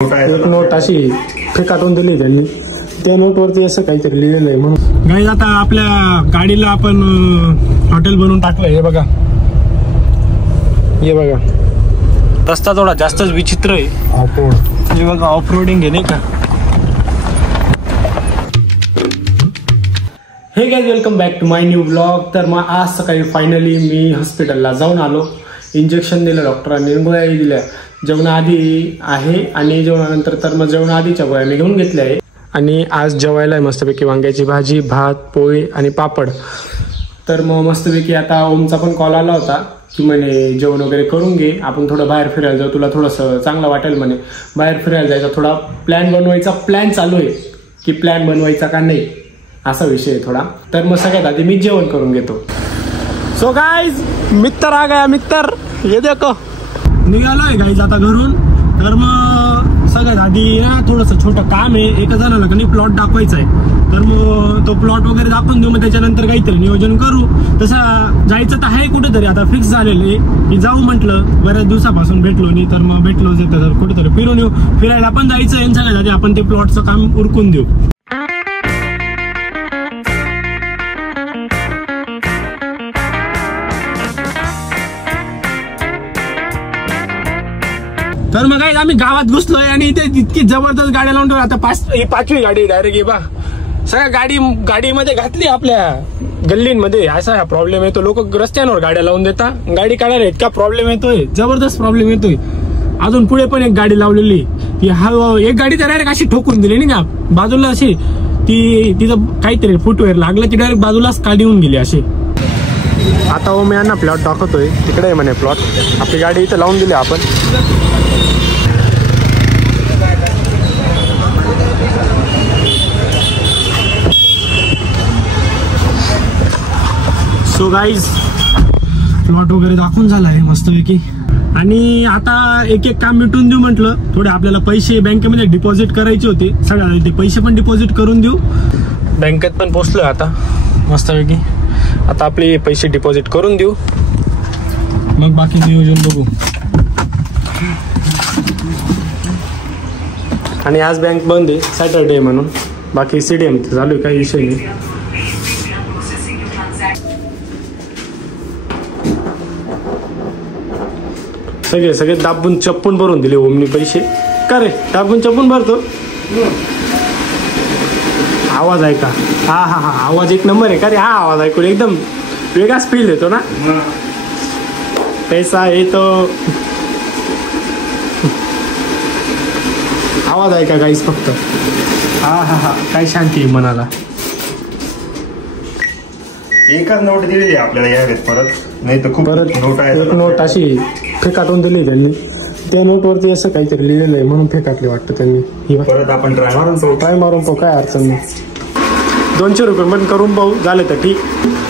एक नोट अशी फेकाटून दिली त्यांनी, त्या नोटवरती असं काहीतरी लिहिलेलं आहे म्हणून. गाईज आता आपल्या गाडीला आपण हॉटेल बनवून टाकलंय. हे बघा, हे बघा, रस्ता थोडा जास्तच विचित्र आहे. ऑफरोड, हे बघा ऑफ रोडिंग आहे नाही का. Hey guys, welcome back to my new blog. तर मग आज सकाळी फायनली मी हॉस्पिटलला जाऊन आलो. इंजेक्शन दिलं डॉक्टरांनी, गोळ्याही दिल्या. जेवणाआधी आहे आणि जेवणानंतर तर मग जेवणाआधीच्या गोळ्या मी घेऊन घेतल्या आहे. आणि आज जेवायला मस्तपैकी वांग्याची भाजी, भात, पोळी आणि पापड. तर मग मस्तपैकी आता ओमचा पण कॉल आला होता की म्हणे जेवण वगैरे करून घे, आपण थोडं बाहेर फिरायला जाऊ, तुला थोडंसं चांगलं वाटेल म्हणे. बाहेर फिरायला जायचा थोडा प्लॅन बनवायचा, प्लॅन चालू आहे की प्लॅन बनवायचा का नाही असा विषय आहे थोडा. तर मग सगळ्यात आधी मी जेवण करून घेतो. सो गाइज, मित्र आ गया, मित्र ये देखो. निघालोय गाईज आता घरून. तर मग सगळ्यात आधी ना थोडंसं छोटं काम आहे. एका जणाला का नाही प्लॉट दाखवायचा आहे. तर मग तो प्लॉट वगैरे दाखवून देऊ, मग त्याच्यानंतर काहीतरी नियोजन करू. तसं जायचं तर आहे कुठेतरी, आता फिक्स झालेलं आहे की जाऊ म्हटलं. बऱ्याच दिवसापासून भेटलो नाही, तर मग भेटलो तर कुठेतरी फिरून येऊ. फिरायला पण जायचं आहे. सगळ्यात आधी आपण ते प्लॉटचं काम उरकून देऊ. तर मग काय, आम्ही गावात घुसलोय आणि इथे इतकी जबरदस्त गाड्या लावून ठेवल्या. आता पाचवी गाडी डायरेक्ट ये बा. सगळ्या गाडीमध्ये घातली आपल्या गल्लींमध्ये. असा हा प्रॉब्लेम येतो, लोक रस्त्यांवर गाड्या लावून देतात. गाडी काढायला इतका प्रॉब्लेम येतोय, जबरदस्त प्रॉब्लेम येतोय. अजून पुढे पण एक गाडी लावलेली की हा एक गाडी तर डायरेक्ट अशी ठोकून दिली नाही का बाजूला, अशी तिचं काहीतरी फुटवेअर लागलं की डायरेक्ट बाजूलाच गाडी येऊन गेली अशी. आता ओम यांना प्लॉट दाखवतोय, तिकडे आहे म्हणे प्लॉट. आपली गाडी इथे लावून दिली आपण. सो गाईज, प्लॉट वगैरे दाखवून झाला आहे मस्तपैकी. आणि आता एक एक काम मिटून देऊ म्हटलं. थोडे आपल्याला पैसे बँकेमध्ये डिपॉझिट करायचे होते. सगळ्या ते पैसे पण डिपॉझिट करून देऊ. बँकेत पण पोचलोय आता मस्तपैकी. आता आपले पैसे डिपॉझिट करून देऊ, मग बाकी नियोजन बघू. आणि आज बँक बंद आहे, सॅटरडे म्हणून. बाकी सीडीएम चालू आहे, काही विषय नाही. सगळे दाबून चप्पून भरून दिले ओमनी पैसे. का रे, दाबून चप्पून भरतो. आवाज ऐका, हा हा हा, आवाज एक नंबर आहे का रे. हा आवाज ऐकून एकदम वेगळाच फील येतो ना. पैसा येतो, आवाज ऐका गाईस फक्त. हा हा हा, काय शांती आहे मनाला. एकच नोट दिलेली आपल्याला यावेळेस, परत नाही तर खूप परत नोट आहे. एक नोट अशी फेकाटून दिली त्यांनी, त्या नोटवरती असं काहीतरी लिहिलेलं आहे म्हणून फेकाटली वाटतं त्यांनी. परत आपण ट्राय मारून पाहू, काय अडचण नाही. 200 रुपये पण करून पाहू, झालं तर ठीक.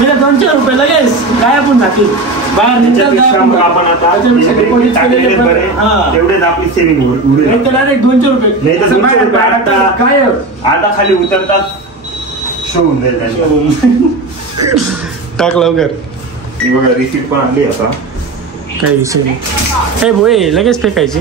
200 रुपये लगेच काय आपण जातील बाहेर. आपण आता तेवढेच आपली सेविंग. डायरेक्ट 200 रुपये नाही तर काय आता खाली उतरतात शोधून जाईल. टाक लवकर. बघा, रिसीट पण आणली आता, काही विषय नाही. हे भोय लगेच फेकायची.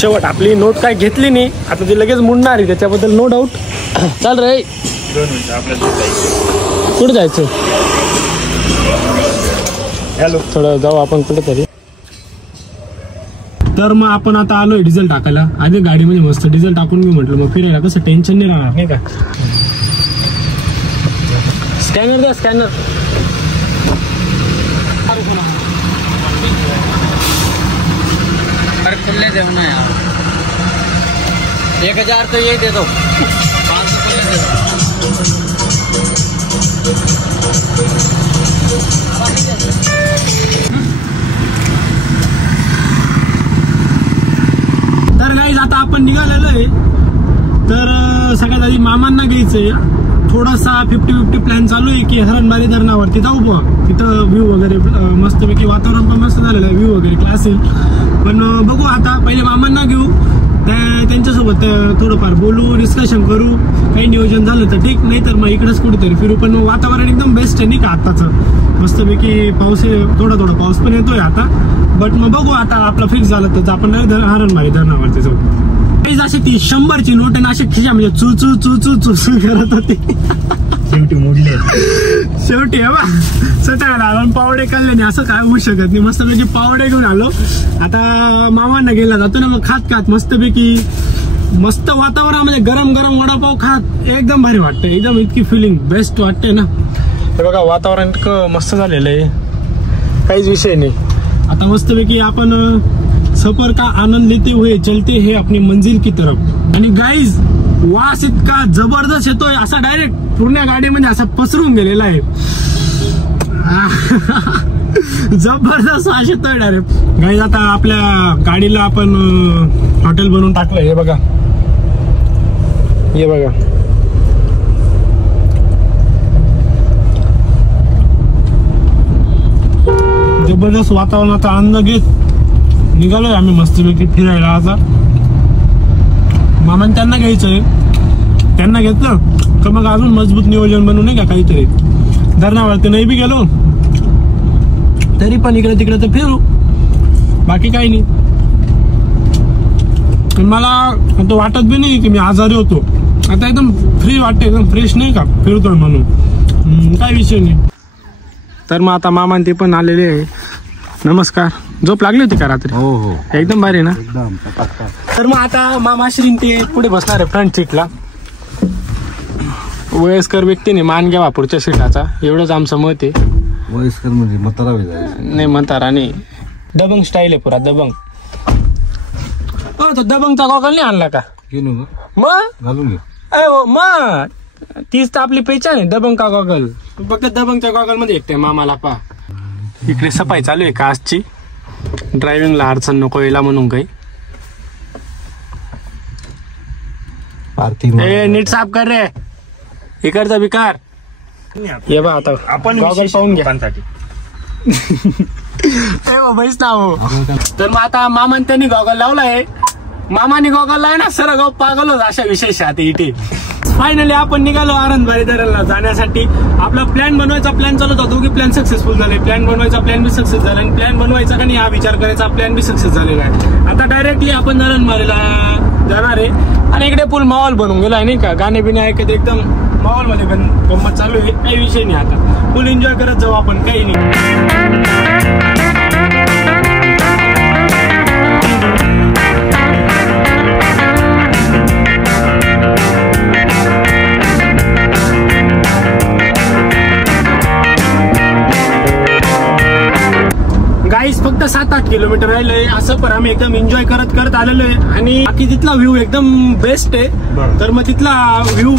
शेवट आपली नोट काय घेतली नाही, आता ती लगेच मुडणार आहे, त्याच्याबद्दल नो डाऊट. चाल रे, 2 मिनिटं आपल्याला कुठं जायचं. हॅलो, थोडं जाऊ आपण कुठं तरी. तर मग आपण आता आलोय डिझेल टाकायला. आधी गाडीमध्ये मस्त डिझेल टाकून मी म्हटलं मग फिरायला कसं टेन्शन नाही राहणार नाही का. स्कॅनर द्या, स्कॅनर. खुले देना है यार. 1000 तो ये दे दो, 500 खुले दे दो. तर गाईज आता आपण निघालेलो आहे. तर सगळ्यात आधी मामांना घ्यायचंय. थोडासा 50-50 प्लॅन चालू आहे की हरणबारी धरणावरती जाऊ बा. तिथं व्ह्यू वगैरे मस्तपैकी, वातावरण पण मस्त झालेलं आहे, व्ह्यू वगैरे क्लास आहे. पण बघू आता, पहिले मामांना घेऊ, त्यांच्यासोबत त्यांच्यासोबत थोडंफार बोलू, डिस्कशन करू, काही नियोजन झालं तर ठीक, नाही तर मग इकडेच कुठेतरी फिरू. पण वातावरण एकदम बेस्ट आहे नाही का आताचं, मस्तपैकी पाऊस थोडा थोडा पाऊस पण येतोय आता. बट मग बघू आता आपलं फिक्स झालं तर आपण हरणबाई धरणावरती जाऊ. अशी ती 100ची नोट आणि अशी खिशा म्हणजे चू चू चू चू चू चू करत होती. शेवटी मोडले, शेवटी बा सटायला आलो, पावडे खाल्ले नाही असं काय होऊ शकत नाही. मस्तपैकी पावडे घेऊन आलो. आता मामांना गेला जातो ना, मग खात खात मस्तपैकी मस्त वातावरणामध्ये गरम गरम वडापाव खात एकदम भारी वाटतं, एकदम इतकी फिलिंग बेस्ट वाटते ना. हे बघा वातावरण इतकं मस्त झालेलं आहे, काहीच विषय नाही. आता मस्तपैकी आपण सफर का आनंद लेते हुए चलते हे अपनी मंजिल की तरफ. आणि गाईज वास इतका जबरदस्त येतोय, असा डायरेक्ट पूर्ण गाडीमध्ये असा पसरून गेलेला आहे. जबरदस्त वास येतोय डायरेक्ट. गाईज आता आपल्या गाडीला आपण हॉटेल बनवून टाकलंय. हे बघा, हे बघा, जबरदस्त वातावरणाचा आनंद घेत निघालोय आम्ही मस्तपैकी फिरायला. आता मामाने त्यांना घ्यायचंय, त्यांना घेतलं तर मग अजून मजबूत नियोजन बनवू नाही का काहीतरी. धरणावरती नाही बी गेलो तरी पण इकडे तिकडे तर फिरू, बाकी काही नाही. पण मला तो वाटत बी नाही की मी आजारी होतो. आता एकदम फ्री वाटते, एकदम फ्रेश नाही का फिरतोय म्हणून, काही विषय नाही. तर मग आता मामान ते पण आलेले आहे. नमस्कार. झोप लागली होती का रात्री? हो हो, एकदम भारी ना. एकदम. तर मग आता मामा श्रीन ते पुढे बसणार आहे फ्रंट सीटला. वयस्कर व्यक्तीने मान घ्यावा पुढच्या सीटाचा, एवढंच आमचं मत आहे. वयस्कर म्हणजे म्हातारा नाही म्हातारा नाही, दबंग स्टाईल आहे पुरा दबंग. तो दबंगचा गॉगल नाही आणला का? मग घालून घे. मग तीच तर आपली पेचान आहे, दबंग का गॉगल. फक्त दबंगच्या गॉगल मध्ये एकटे मामाला पा. इकडे सफाई चालू आहे काचची, ड्रायव्हिंगला अडचण नको यायला म्हणून काही. ए नीट साफ कर रे इकडचा विकार. ये बा आता आपण गॉगल पाहून घ्या. बैस ना हो. तर मग आता मामान त्यांनी गॉगल लावलाय, मामाने गॉगल लावला ना, सर गाव पागल होत अशा विशेष आता इथे. फायनली आपण निघालो आरंभबाई धरणला जाण्यासाठी. आपला प्लॅन बनवायचा प्लॅन चालू होता, दोघी प्लॅन सक्सेसफुल झाले. प्लॅन बनवायचा प्लॅन बी सक्सेस झाला आणि प्लॅन बनवायचा का नाही हा विचार करायचा प्लॅन बी सक्सेस झालेला आहे. आता डायरेक्टली आपण धरणबाईला जाणार आहे. आणि इकडे फुल माहोल बनवून गेला आहे नाही का, गाणे बिणे ऐकत एकदम माहोल मध्ये गंमत चालू आहे. काही विषय नाही, आता फुल एन्जॉय करत जाऊ आपण, काही नाही. गाईस फक्त 7-8 किलोमीटर राहिलंय असं, पण आम्ही एकदम एन्जॉय करत करत आलेलो आहे. आणि बाकी तिथला व्ह्यू एकदम बेस्ट आहे. तर मग तिथला व्ह्यू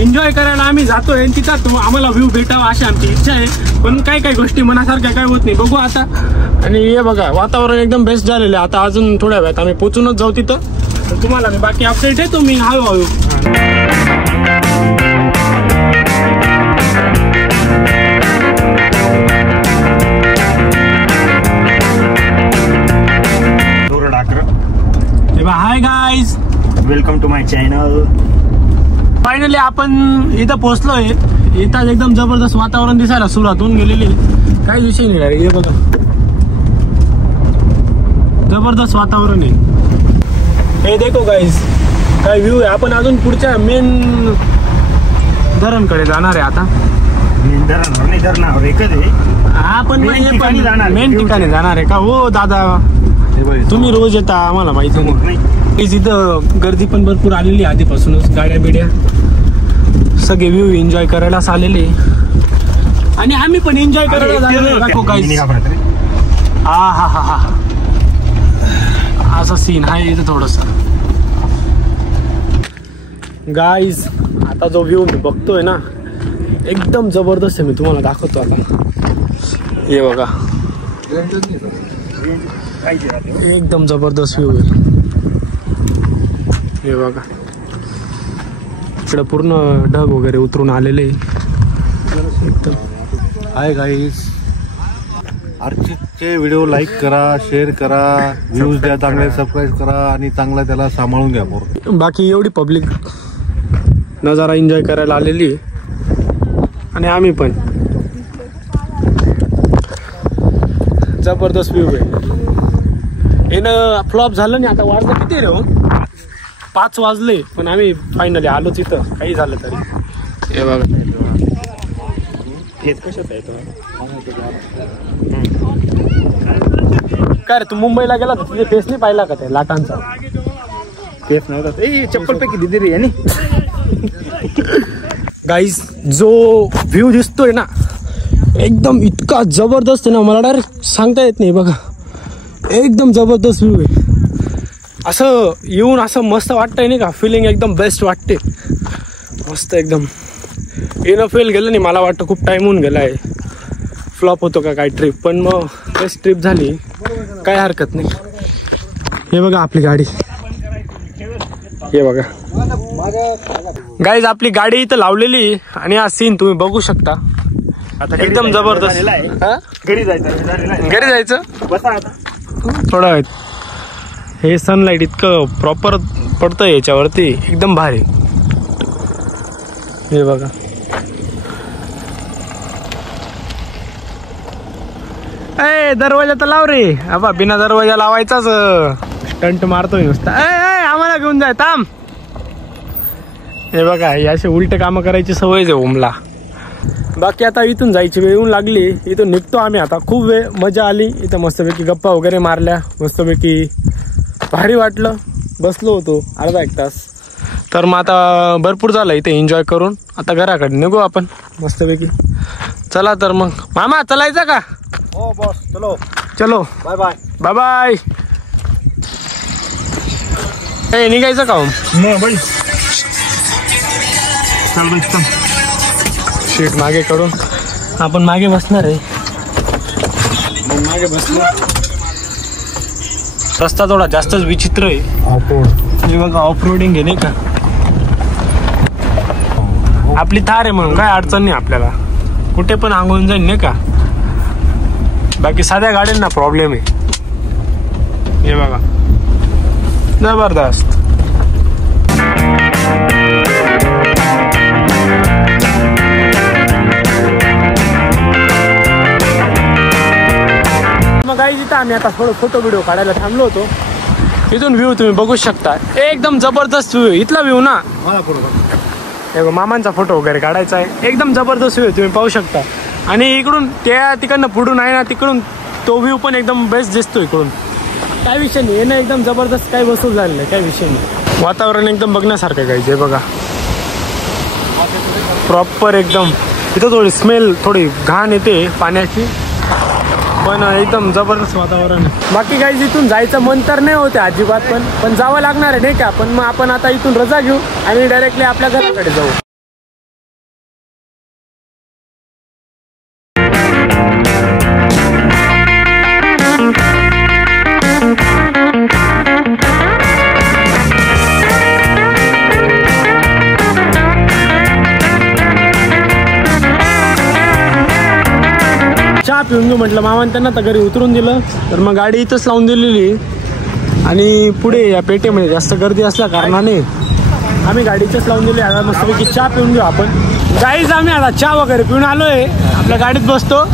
एन्जॉय करायला आम्ही जातोय. तिथं आम्हाला व्ह्यू भेटावा अशी आमची इच्छा आहे. पण काही गोष्टी मनासारख्या काय होत नाही, बघू आता. आणि हे बघा वातावरण एकदम बेस्ट झालेलं आहे. आता अजून थोड्या वेळात आम्ही पोचूनच जाऊ तिथं. तर तुम्हाला मी बाकी अपडेट आहे तुम्ही हळूहळू. Hi guys, welcome to my channel. Finally आपण इथं पोहोचलोय. इथं एकदम जबरदस्त वातावरण दिसायला सुरुवात होऊन गेलेली, काही विषय नाही रे. हे बघा जबरदस्त वातावरण आहे. हे देखो गाईज काय व्ह्यू आहे. आपण अजून पुढच्या मेन धरणकडे जाणार आहे. आता धरणावर एकच आहे, आपण मेन ठिकाणी जाणार आहे का? हो दादा, तुम्ही रोज येता आम्हाला माहिती नाही. इथं गर्दी पण भरपूर आलेली आधीपासूनच, गाड्या बिड्या सगळे व्ह्यू एन्जॉय करायलाच आलेले. आणि आम्ही पण एन्जॉय करायला झालेलो काही. हा हा हा हा, असा सीन आहे इथं थोडस. गाईज आता जो व्ह्यू मी बघतोय ना एकदम जबरदस्त आहे. मी तुम्हाला दाखवतो आता. हे बघा एकदम जबरदस्त व्ह्यू आहे. हे बघा इकडे पूर्ण ढग वगैरे उतरून आलेले एकदम. हाय गाईज, अर्चितचे व्हिडिओ लाईक करा, शेअर करा, व्ह्यूज द्या चांगले, सबस्क्राईब करा आणि चांगला त्याला सांभाळून घ्या. बाकी एवढी पब्लिक नजारा एन्जॉय करायला आलेली आणि आम्ही पण. जबरदस्त व्ह्यू आहे. येणं फ्लॉप झालं नाही. आता वाजलं किती रे? 5 वाजले पण आम्ही फायनली आलोच इथं, काही झालं तरी. हे बघा कशाच आहे काय रे, तू मुंबईला गेला तर तिथे फेस नाही पाहिला का ते लाटांचा? केफ नव्हता. चप्पल पैकी दिदी रे यानी. गाईज जो व्ह्यू दिसतोय ना एकदम इतका जबरदस्त आहे ना, मला डायरेक्ट सांगता येत नाही. बघा एकदम जबरदस्त व्ह्यू आहे. असं येऊन असं मस्त वाटतंय नाही का, फिलिंग एकदम बेस्ट वाटते. मस्त एकदम. येणं फेल गेलं नाही, मला वाटतं खूप टाईम होऊन गेला आहे. फ्लॉप होतो का काय ट्रिप, पण मग बेस्ट ट्रिप झाली, काय हरकत नाही. हे बघा आपली गाडी, हे बघा गाईज आपली गाडी इथं लावलेली आणि हा सीन तुम्ही बघू शकता. आता एकदम जबरदस्त. घरी जायचं. घरी जायचं बसा आता थोडा वेळ. हे सनलाईट इतकं प्रॉपर पडतं याच्यावरती, एकदम भारी. हे बघा ए दरवाजा तर लाव रे. अबा बिना दरवाजा लावायचाच स्टंट मारतोय नुसता. आम्हाला घेऊन जाय थांब. हे बघा हे असे उलटे कामं करायची सवयच आहे ओमला. बाकी आता इथून जायची वेळ येऊन लागली. इथून निघतो आम्ही आता. खूप वेळ मजा आली इथं, मस्तपैकी गप्पा वगैरे मारल्या, मस्तपैकी भारी वाटलं. बसलो होतो अर्धा 1 तास. तर मग आता भरपूर झालं इथे एन्जॉय करून. आता घराकडे निघू आपण मस्तपैकी. चला तर मग मामा चलायचं का? हो बॉस चलो चलो बाय बाय. Bye bye. ए निघायचं का? बाई चल बाई चल. शीट मागे करून आपण मागे बसणार आहे. मागे बसलो. रस्ता थोडा जास्तच विचित्र आहे. ऑफरोड हे बघा, ऑफ रोडिंग आहे नाही का. आपली थार आहे म्हणून काय अडचण नाही आपल्याला, कुठे पण आंघोळून जाईल नाही का. बाकी साध्या गाड्यांना प्रॉब्लेम आहे. हे बघा जबरदस्त. मग काही जिथं आम्ही आता थोडं फोटो व्हिडिओ काढायला थांबलो होतो. इथून व्ह्यू तुम्ही बघू शकता, एकदम जबरदस्त व्ह्यू. इथला व्ह्यू ना मामांचा फोटो वगैरे काढायचा आहे. एकदम जबरदस्त व्ह्यू तुम्ही पाहू शकता. आणि इकडून त्या तिकडनं पुढून आहे ना, तिकडून तो व्ह्यू पण एकदम बेस्ट दिसतो. इकडून काय विषय नाही, हे ना एकदम जबरदस्त, काही वसूल झालेलं आहे, काय विषय नाही. वातावरण एकदम बघण्यासारखं काही जे बघा प्रॉपर एकदम. इथं थोडी स्मेल, थोडी घाण येते पाण्याची, पण एकदम जबरदस्त वातावरण. बाकी काही इथून जायचं मन तर नाही होते अजिबात, पण जावं लागणार आहे नाही का. पण मग आपण आता इथून रजा घेऊ आणि डायरेक्टली आपल्या घराकडे जाऊ. चहा पिऊन घेऊ म्हटलं. मामाने त्यांना तर घरी उतरून दिलं, तर मग गाडी इथंच लावून दिलेली. आणि पुढे या पेठेमध्ये जास्त गर्दी असल्या कारणाने आम्ही गाडी इथंच लावून दिली. आता मस्तपैकी चहा पिऊन घेऊ आपण. गाईज आम्ही आता चहा वगैरे पिऊन आलोय, आपल्या गाडीत बसतो.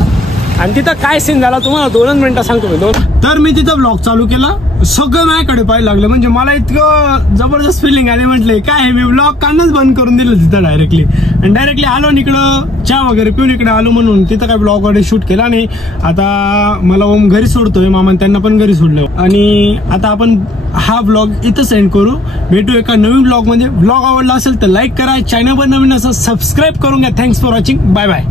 आणि तिथं काय सीन झाला तुम्हाला 2 मिनिटं सांगतो मी. तर मी तिथं ब्लॉग चालू केला, सगळं माझ्याकडे पाहायला लागलं. म्हणजे मला इतकं जबरदस्त फिलिंग आली, म्हटलं काय मी ब्लॉग काढणंच बंद करून दिलं तिथं डायरेक्टली. आणि डायरेक्टली आलो इकडं चहा वगैरे पिऊन इकडे आलो, म्हणून तिथं काय ब्लॉग वगैरे शूट केला नाही. आता मला ओम घरी सोडतोय, मामा त्यांना पण घरी सोडलं. आणि आता आपण हा ब्लॉग इथं सेंड करू. भेटू एका नवीन ब्लॉग मध्ये. ब्लॉग आवडला असेल तर लाईक करा, चॅनलवर नवीन असं सबस्क्राईब करून घ्या. Thanks for watching. Bye bye.